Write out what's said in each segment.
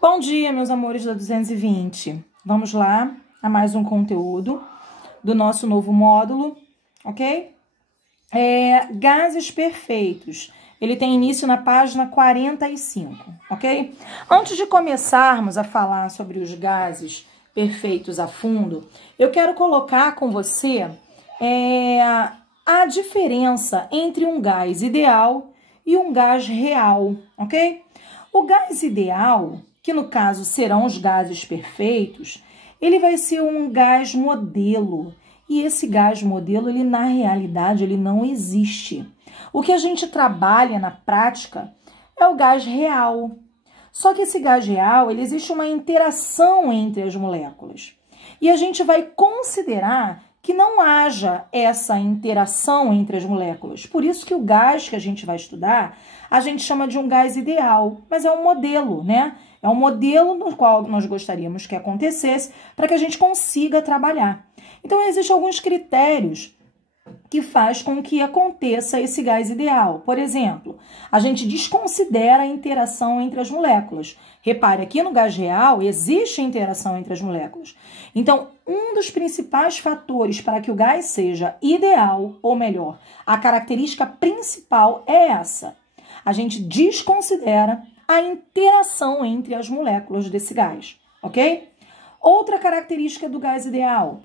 Bom dia, meus amores da 220. Vamos lá a mais um conteúdo do nosso novo módulo, ok? Gases perfeitos. Ele tem início na página 45, ok? Antes de começarmos a falar sobre os gases perfeitos a fundo, eu quero colocar com você a diferença entre um gás ideal e um gás real, ok? O gás ideal, que no caso serão os gases perfeitos, ele vai ser um gás modelo. E esse gás modelo, ele na realidade, ele não existe. O que a gente trabalha na prática é o gás real. Só que esse gás real, ele existe uma interação entre as moléculas. E a gente vai considerar que não haja essa interação entre as moléculas. Por isso que o gás que a gente vai estudar, a gente chama de um gás ideal, mas é um modelo, né? É um modelo no qual nós gostaríamos que acontecesse para que a gente consiga trabalhar. Então, existem alguns critérios que faz com que aconteça esse gás ideal. Por exemplo, a gente desconsidera a interação entre as moléculas. Repare, aqui no gás real existe interação entre as moléculas. Então, um dos principais fatores para que o gás seja ideal, ou melhor, a característica principal é essa. A gente desconsidera a interação entre as moléculas desse gás, ok? Outra característica do gás ideal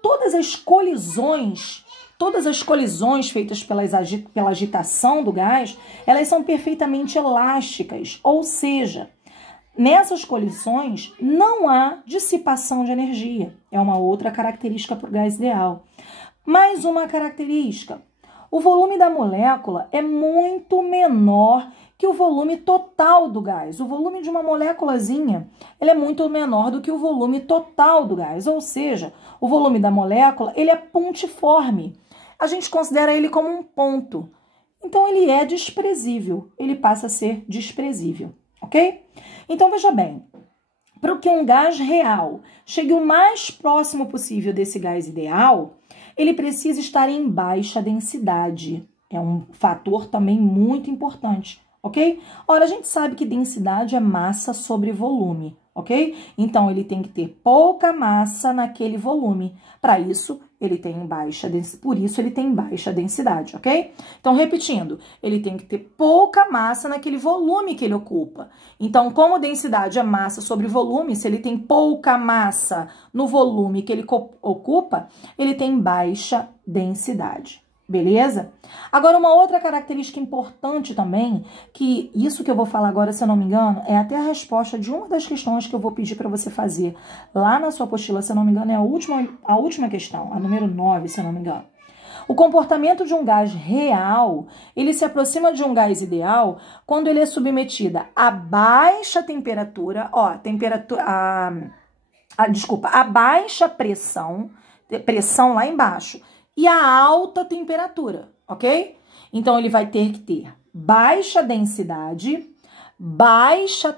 todas as colisões feitas pela agitação do gás, elas são perfeitamente elásticas, ou seja, nessas colisões não há dissipação de energia. É uma outra característica para o gás ideal. Mais uma característica, o volume da molécula é muito menor que o volume total do gás. O volume de uma moléculazinha, ele é muito menor do que o volume total do gás, ou seja, o volume da molécula, ele é pontiforme. A gente considera ele como um ponto. Então, ele é desprezível, ele passa a ser desprezível, ok? Então, veja bem, para que um gás real chegue o mais próximo possível desse gás ideal, ele precisa estar em baixa densidade. É um fator também muito importante, ok? Ora, a gente sabe que densidade é massa sobre volume, ok? Então, ele tem que ter pouca massa naquele volume. Para isso, ele tem baixa densidade, por isso ele tem baixa densidade, ok? Então, repetindo, ele tem que ter pouca massa naquele volume que ele ocupa. Então, como densidade é massa sobre volume, se ele tem pouca massa no volume que ele ocupa, ele tem baixa densidade. Beleza? Agora, uma outra característica importante também, que isso que eu vou falar agora, se eu não me engano, é até a resposta de uma das questões que eu vou pedir para você fazer lá na sua apostila, se eu não me engano, é a última questão, a número 9, se eu não me engano. O comportamento de um gás real, ele se aproxima de um gás ideal quando ele é submetido a baixa temperatura, a baixa pressão lá embaixo, e a alta temperatura, ok? Então, ele vai ter que ter baixa densidade, baixa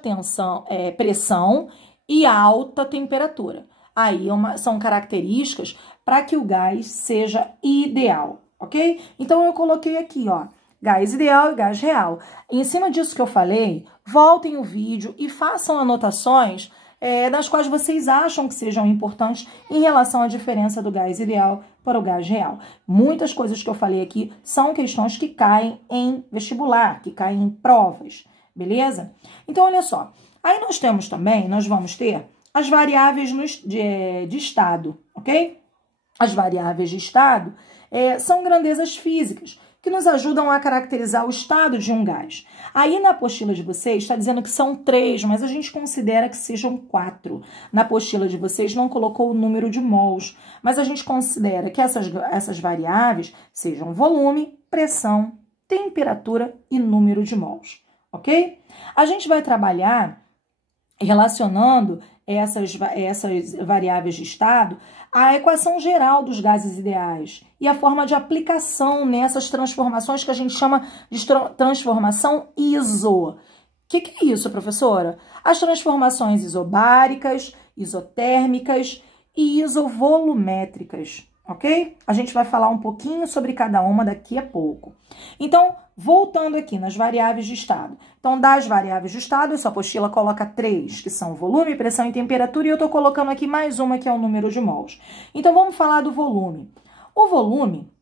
pressão e alta temperatura. Aí são características para que o gás seja ideal, ok? Então, eu coloquei aqui, ó, gás ideal e gás real. Em cima disso que eu falei, voltem o vídeo e façam anotações das quais vocês acham que sejam importantes em relação à diferença do gás ideal para o gás real. Muitas coisas que eu falei aqui são questões que caem em vestibular, que caem em provas, beleza? Então, olha só. Aí nós vamos ter as variáveis de estado, ok? As variáveis de estado são grandezas físicas, que nos ajudam a caracterizar o estado de um gás. Aí na apostila de vocês está dizendo que são 3, mas a gente considera que sejam 4. Na apostila de vocês não colocou o número de mols, mas a gente considera que essas variáveis sejam volume, pressão, temperatura e número de mols, ok? A gente vai trabalhar relacionando essas variáveis de estado à equação geral dos gases ideais e a forma de aplicação nessas transformações que a gente chama de transformação iso. O que é isso, professora? As transformações isobáricas, isotérmicas e isovolumétricas, ok? A gente vai falar um pouquinho sobre cada uma daqui a pouco. Então, voltando aqui nas variáveis de estado. Então, das variáveis de estado, essa apostila coloca 3, que são volume, pressão e temperatura, e eu tô colocando aqui mais uma, que é o número de mols. Então, vamos falar do volume. O volume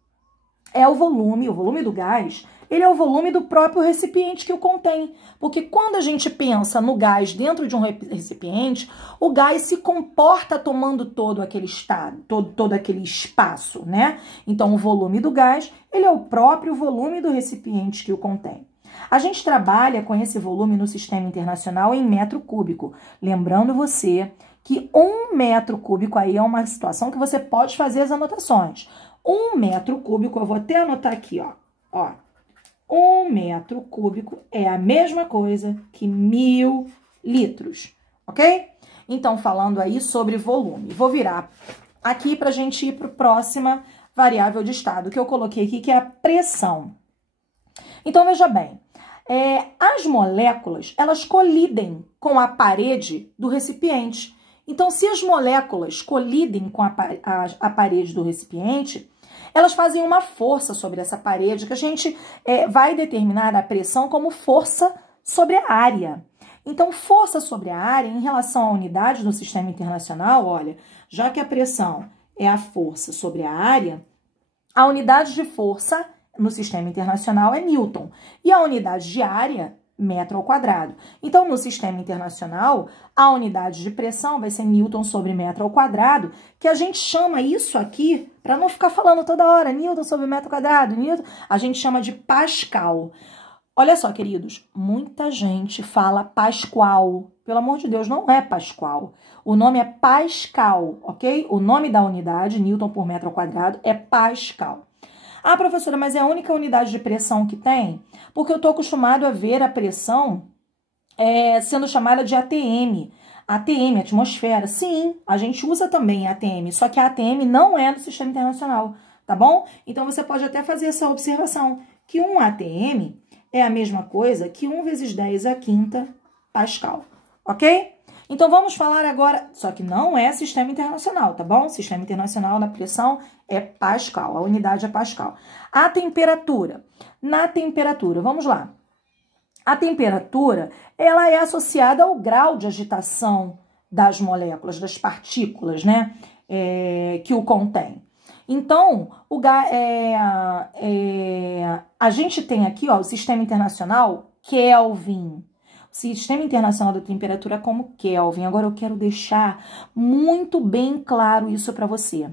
é o volume do gás, ele é o volume do próprio recipiente que o contém. Porque quando a gente pensa no gás dentro de um recipiente, o gás se comporta tomando todo aquele estado, todo aquele espaço, né? Então, o volume do gás, ele é o próprio volume do recipiente que o contém. A gente trabalha com esse volume no sistema internacional em metro cúbico. Lembrando você que 1 metro cúbico aí é uma situação que você pode fazer as anotações. 1 metro cúbico, eu vou até anotar aqui, ó. 1 metro cúbico é a mesma coisa que 1000 litros, ok? Então, falando aí sobre volume. Vou virar aqui para a gente ir para a próxima variável de estado, que eu coloquei aqui, que é a pressão. Então, veja bem, as moléculas, elas colidem com a parede do recipiente. Então, se as moléculas colidem com a parede do recipiente, elas fazem uma força sobre essa parede, que a gente vai determinar a pressão como força sobre a área. Então, força sobre a área, em relação à unidade do sistema internacional, olha, já que a pressão é a força sobre a área, a unidade de força no sistema internacional é Newton. E a unidade de área, metro ao quadrado. Então, no sistema internacional, a unidade de pressão vai ser Newton sobre metro ao quadrado, que a gente chama isso aqui, para não ficar falando toda hora, Newton sobre metro ao quadrado, Newton, a gente chama de Pascal. Olha só, queridos, muita gente fala Pascal. Pelo amor de Deus, não é Pascal. O nome é Pascal, ok? O nome da unidade, Newton por metro ao quadrado, é Pascal. Ah, professora, mas é a única unidade de pressão que tem? Porque eu estou acostumado a ver a pressão sendo chamada de ATM. ATM, atmosfera. Sim, a gente usa também ATM, só que a ATM não é no sistema internacional, tá bom? Então, você pode até fazer essa observação, que um ATM é a mesma coisa que 1 vezes 10 à quinta Pascal, ok? Então, vamos falar agora, só que não é sistema internacional, tá bom? Sistema internacional na pressão é Pascal, a unidade é Pascal. A temperatura. Na temperatura, vamos lá. A temperatura, ela é associada ao grau de agitação das moléculas, das partículas, né? Que o contém. Então, a gente tem aqui, ó, o sistema internacional Kelvin. Sistema Internacional da Temperatura como Kelvin. Agora, eu quero deixar muito bem claro isso para você.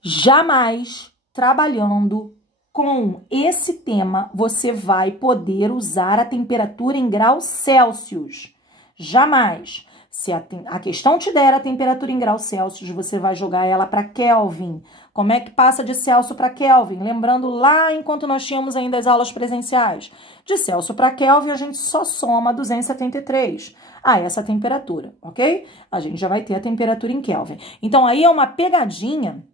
Jamais, trabalhando com esse tema, você vai poder usar a temperatura em graus Celsius. Jamais. Se a questão te der a temperatura em graus Celsius, você vai jogar ela para Kelvin. Como é que passa de Celsius para Kelvin? Lembrando lá enquanto nós tínhamos ainda as aulas presenciais. De Celsius para Kelvin, a gente só soma 273 a essa temperatura, ok? A gente já vai ter a temperatura em Kelvin. Então, aí é uma pegadinha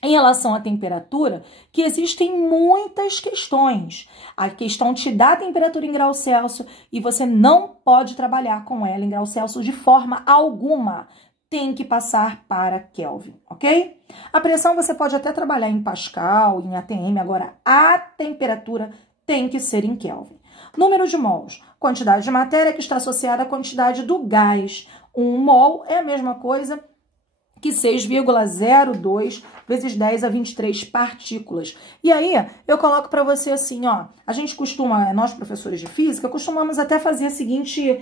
em relação à temperatura, que existem muitas questões. A questão te dá a temperatura em graus Celsius e você não pode trabalhar com ela em graus Celsius de forma alguma. Tem que passar para Kelvin, ok? A pressão você pode até trabalhar em Pascal, em ATM, agora a temperatura tem que ser em Kelvin. Número de mols, quantidade de matéria que está associada à quantidade do gás. 1 mol é a mesma coisa que 6,02 vezes 10 a 23 partículas. E aí, eu coloco para você assim, ó, a gente costuma, nós professores de física, costumamos até fazer a seguinte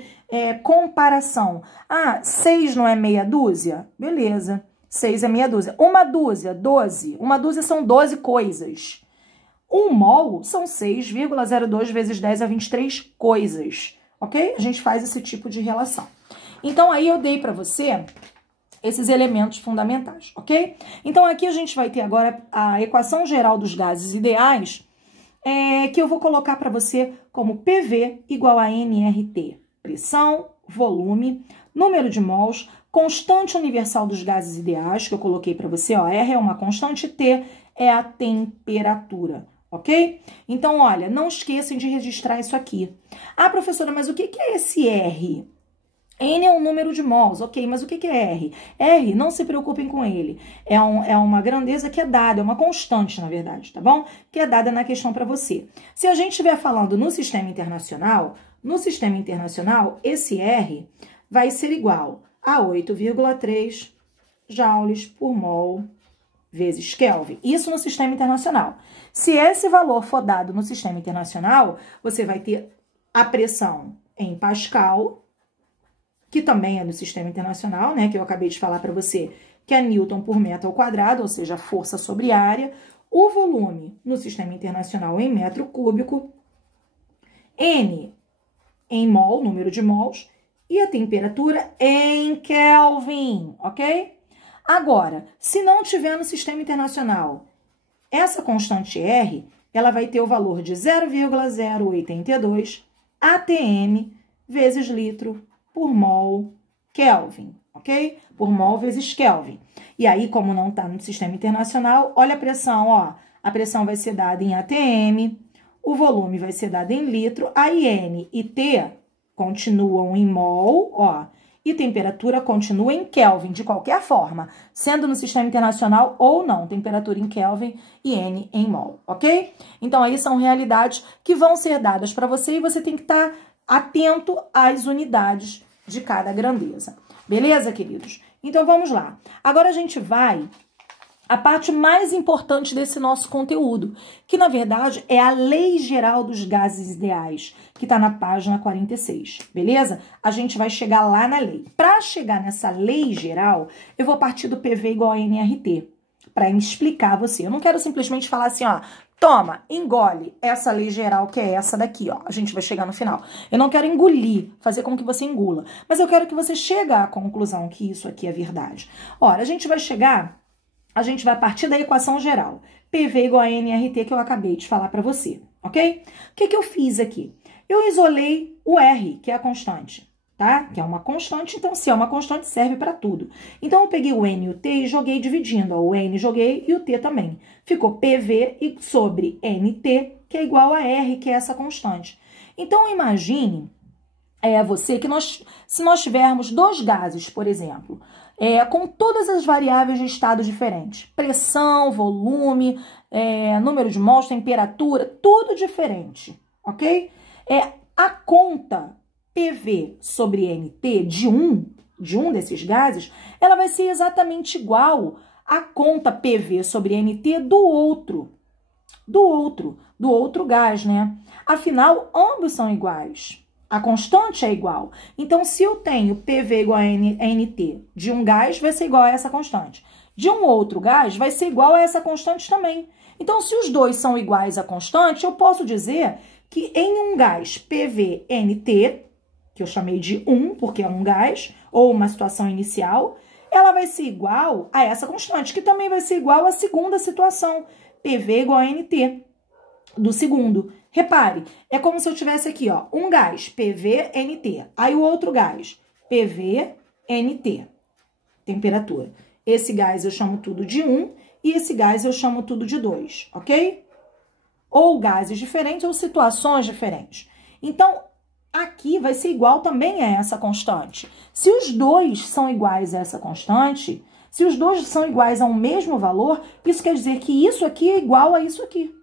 comparação. Ah, 6 não é meia dúzia? Beleza, 6 é meia dúzia. Uma dúzia, 12. Uma dúzia são 12 coisas. 1 mol são 6,02 vezes 10 a 23 coisas, ok? A gente faz esse tipo de relação. Então, aí eu dei para você esses elementos fundamentais, ok? Então, aqui a gente vai ter agora a equação geral dos gases ideais, que eu vou colocar para você como PV igual a nRT. Pressão, volume, número de mols, constante universal dos gases ideais, que eu coloquei para você, ó, R é uma constante, T é a temperatura, ok? Então, olha, não esqueçam de registrar isso aqui. Ah, professora, mas o que é esse R? N é um número de mols, ok, mas o que é R? R, não se preocupem com ele, é uma grandeza que é dada, é uma constante, na verdade, tá bom? Que é dada na questão para você. Se a gente estiver falando no sistema internacional, esse R vai ser igual a 8,3 joules por mol vezes Kelvin. Isso no sistema internacional. Se esse valor for dado no sistema internacional, você vai ter a pressão em Pascal, que também é no sistema internacional, né, que eu acabei de falar para você, que é Newton por metro ao quadrado, ou seja, força sobre área, o volume no sistema internacional em metro cúbico, N em mol, número de mols, e a temperatura em Kelvin, ok? Agora, se não tiver no sistema internacional, essa constante R, ela vai ter o valor de 0,082 atm vezes litro por mol Kelvin, ok? Por mol vezes Kelvin. E aí, como não está no sistema internacional, olha a pressão, ó. A pressão vai ser dada em atm, o volume vai ser dado em litro, a N e T continuam em mol, ó, e temperatura continua em Kelvin, de qualquer forma, sendo no sistema internacional ou não, temperatura em Kelvin e N em mol, ok? Então, aí são realidades que vão ser dadas para você e você tem que estar atento às unidades de cada grandeza. Beleza, queridos? Então, vamos lá. Agora, a gente vai à parte mais importante desse nosso conteúdo, que, na verdade, é a Lei Geral dos Gases Ideais, que está na página 46, beleza? A gente vai chegar lá na lei. Para chegar nessa lei geral, eu vou partir do PV igual a NRT, para explicar a você. Eu não quero simplesmente falar assim, ó, toma, engole essa lei geral que é essa daqui, ó. A gente vai chegar no final. Eu não quero engolir, fazer com que você engula, mas eu quero que você chegue à conclusão que isso aqui é verdade. Ora, a gente vai partir da equação geral. PV igual a NRT que eu acabei de falar para você, ok? O que eu fiz aqui? Eu isolei o R, que é a constante, tá? Que é uma constante, então se é uma constante serve para tudo. Então eu peguei o N e o T e joguei dividindo, ó, o N joguei e o T também. Ficou PV sobre NT, que é igual a R, que é essa constante. Então imagine você que se nós tivermos dois gases, por exemplo, com todas as variáveis de estado diferentes, pressão, volume, número de mols, temperatura, tudo diferente, ok? A conta PV sobre NT de um desses gases, ela vai ser exatamente igual à conta PV sobre NT do outro gás, né? Afinal, ambos são iguais. A constante é igual. Então, se eu tenho PV igual a NT de um gás, vai ser igual a essa constante. De um outro gás, vai ser igual a essa constante também. Então, se os dois são iguais à constante, eu posso dizer que em um gás PV-NT, que eu chamei de 1, porque é um gás, ou uma situação inicial, ela vai ser igual a essa constante, que também vai ser igual à segunda situação, PV igual a NT, do segundo. Repare, é como se eu tivesse aqui, ó, um gás, PV-NT, aí o outro gás, PV-NT, temperatura. Esse gás eu chamo tudo de 1 e esse gás eu chamo tudo de 2, ok? Ou gases diferentes ou situações diferentes. Então, aqui vai ser igual também a essa constante. Se os dois são iguais a essa constante, se os dois são iguais a um mesmo valor, isso quer dizer que isso aqui é igual a isso aqui.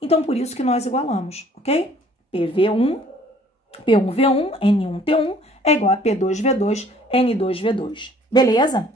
Então, por isso que nós igualamos, ok? PV1, P1V1, N1T1 é igual a P2V2, N2V2. Beleza?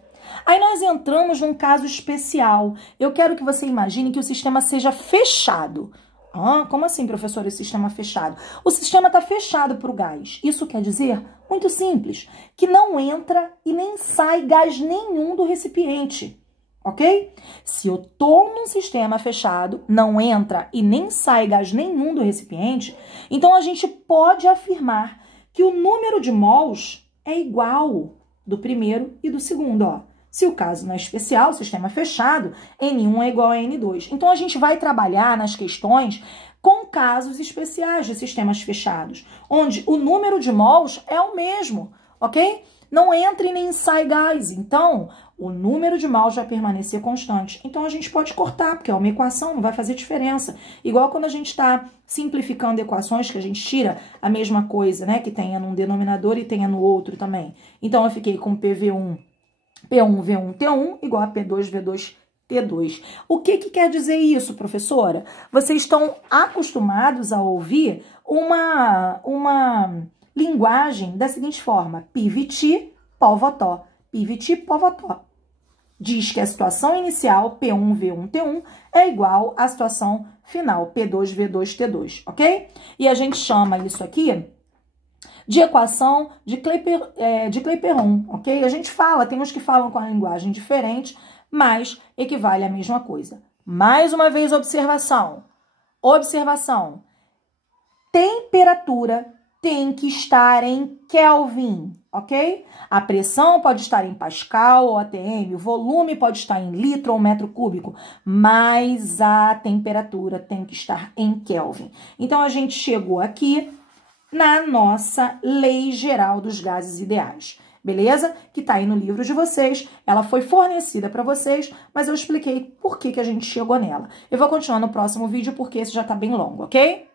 Aí nós entramos num caso especial. Eu quero que você imagine que o sistema seja fechado. Ah, como assim, professora, esse sistema fechado? O sistema está fechado para o gás. Isso quer dizer, muito simples, que não entra e nem sai gás nenhum do recipiente. Ok? Se eu estou num sistema fechado, não entra e nem sai gás nenhum do recipiente, então a gente pode afirmar que o número de mols é igual do primeiro e do segundo, ó. Se o caso não é especial, sistema fechado, N1 é igual a N2. Então, a gente vai trabalhar nas questões com casos especiais de sistemas fechados, onde o número de mols é o mesmo, ok? não entra e nem sai gás. Então, o número de mols vai permanecer constante. Então, a gente pode cortar, porque é uma equação, não vai fazer diferença. Igual quando a gente está simplificando equações, que a gente tira a mesma coisa, né? Que tenha num denominador e tenha no outro também. Então, eu fiquei com PV1, P1V1, T1 igual a P2V2, T2. O que quer dizer isso, professora? Vocês estão acostumados a ouvir uma linguagem da seguinte forma: PVT, Pó-Votó. PVT, Pó-Votó. Diz que a situação inicial, P1V1, T1, é igual à situação final, P2V2, T2, ok? E a gente chama isso aqui de equação de Clapeyron, ok? A gente fala, tem uns que falam com a linguagem diferente, mas equivale à mesma coisa. Mais uma vez, observação. Observação. Temperatura tem que estar em Kelvin, ok? A pressão pode estar em Pascal ou ATM, o volume pode estar em litro ou metro cúbico, mas a temperatura tem que estar em Kelvin. Então, a gente chegou aqui na nossa Lei Geral dos Gases Ideais, beleza? Que tá aí no livro de vocês, ela foi fornecida para vocês, mas eu expliquei por que a gente chegou nela. Eu vou continuar no próximo vídeo porque esse já tá bem longo, ok?